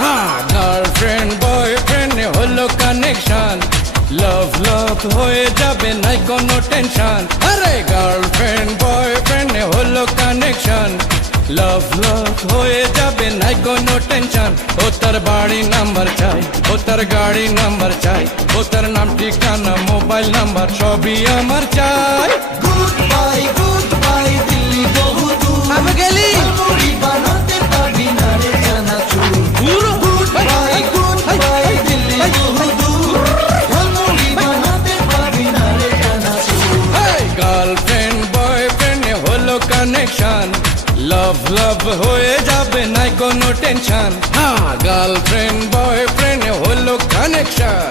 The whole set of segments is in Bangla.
হ্যাঁ, গার্লফ্রেন্ড বয়ফ্রেন্ড হলো কানেকশন, লাভ লাভ হয়ে যাবে নাই কোনো টেনশন। আরে গার্লফ্রেন্ড বয়ফ্রেন্ড হলো কানেকশন, লাভ লাভ হয়ে যাবে নাই কোনো টেনশন। ও তার বাড়ি নাম্বার চাই, ও তার গাড়ি নাম্বার চাই, ও তার নাম ঠিকানা মোবাইল নাম্বার সবই আমার চাই। গুড বাই দিল্লি বহু দূর, আমি গেলি মুড়ি বানাতে পারবি না রে চানাচুর। পুরো গুড বাই দিল্লি বহু দূর, মুড়ি বানাতে পারবি না রে চানাচুর। গার্লফ্রেন্ড বয়ফ্রেন্ড হলো কানেকশন, লাভ লাভ হয়ে যাবে নাই কোনো টেনশন। হ্যাঁ, গার্লফ্রেন্ড বয়ফ্রেন্ড হলো কানেকশন,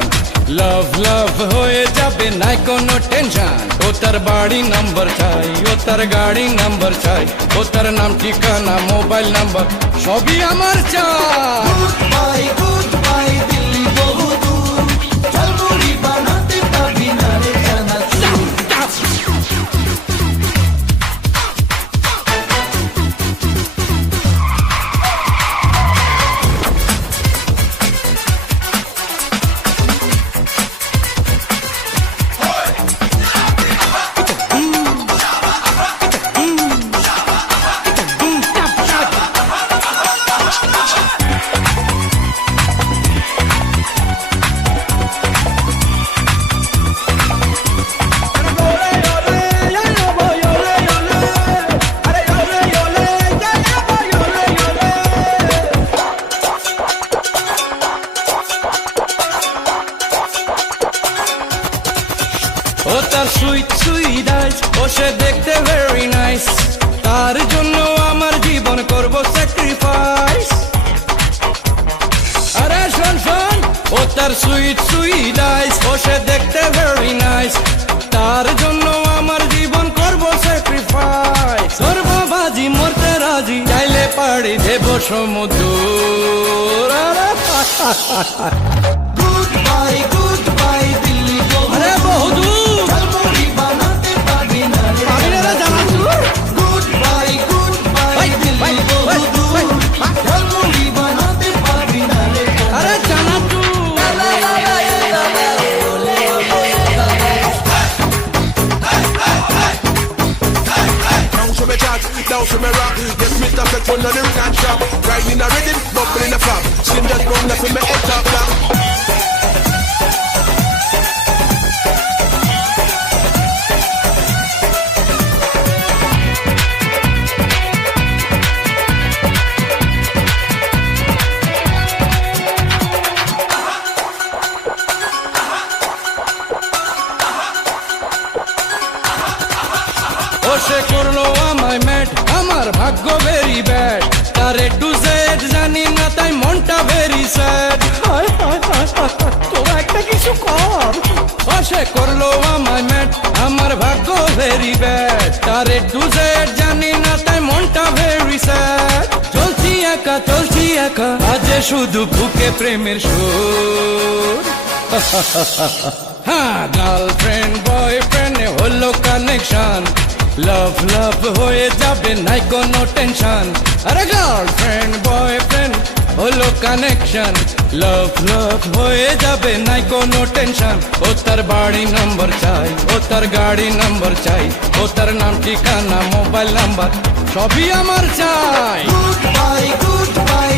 লাভ লাভ হয়ে যাবে নাই কোনো টেনশন। ও তার বাড়ি নাম্বার চাই, ও তার গাড়ি নাম্বার চাই, ও তার নাম ঠিকানা মোবাইল নাম্বার সবই আমার চাই। গুড বাই দিল্লি বহু দূর, মুড়ি বানাতে পারবি না রে চানাচুর। ও তার সুইট সুইট আইস, ও সে দেখতে ভেরি নাইস, তার জন্য আমার জীবন করব স্যাক্রিফাইস। আরে শোন শোন, ও তার সুইট সুইট আইস, ও সে দেখতে ভেরি নাইস, তার জন্য আমার জীবন করব স্যাক্রিফাইস। সর্ববাজি মরতে রাজি, চাইলে পাড়ি দেব সমুদ্র। গুড বাই দিল্লি বহু আরে বহুদূর মুড়ি বানাতে পারবি না রে আমি না জানাচ্ছি। গুড বাই দিল্লি বহু দূর, মুড়ি বানাতে পারবি না রে। আরে জানাচ্ছি। Down to me chat, down to me rock. Yes, Mr. Sex on the ring and shop. Riding a rhythm, bumping in the flap. Slim just round up in me head top black. ও সে করলো আমায় ম্যাট, আমার ভাগ্য ভেরি ব্যাড, তার এ টু জেড জানি না তাই মনটা ভেরি স্যাড। তোরা একটা কিছু কর। ও সে করলো আমায় ম্যাট, আমার ভাগ্য ভেরি ব্যাড, তার এ টু জেড জানি না তাই মনটা ভেরি স্যাড। চলছি একা আজ শুধু বুকে প্রেমের সুর। হ্যাঁ, গার্লফ্রেন্ড বয়ফ্রেন্ড হলো কানেকশন, লাভ লাভ হয়ে যাবে নাই কোনো টেনশন। আরে গার্লফ্রেন্ড বয়ফ্রেন্ড হলো কানেকশন, লাভ লাভ হয়ে যাবে নাই কোনো টেনশন। ও তার বাড়ি নাম্বার চাই, ও তার গাড়ি নাম্বার চাই, ও তার নাম ঠিকানা মোবাইল নাম্বার সবই আমার চাই। Good bye